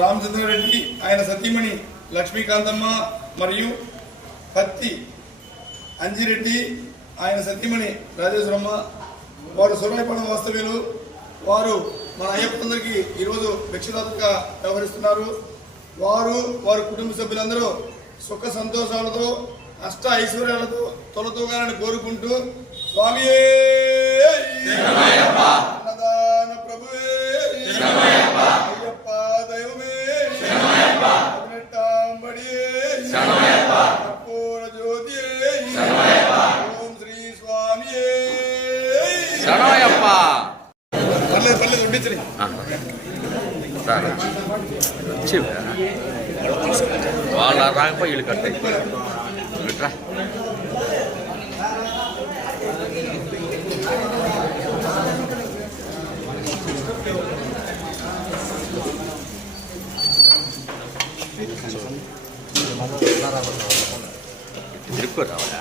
రామచంద్రారెడ్డి, ఆయన సతీమణి లక్ష్మీకాంతమ్మ మరియు పత్తి అంజిరెడ్డి, ఆయన సతీమణి రాజేశ్వరమ్మ, వారు సూర్యాపేట వాస్తవ్యులు. వారు మన అయ్యప్పందరికీ ఈరోజు భిక్షదాతగా వ్యవహరిస్తున్నారు. వారి కుటుంబ సభ్యులందరూ సుఖ సంతోషాలతో అష్ట ఐశ్వర్యాలతో తొలతూగాలని కోరుకుంటూ స్వామి అన్నదాన ప్రభువే అయ్యప్ప దైవమే కర్పూర జ్యోతి ఓం శ్రీ స్వామి పర్లేదు ఉండించని వాళ్ళ రాకపోయి వీళ్ళు కట్టాయి ఇట్రా తిరుక్కు రావాలా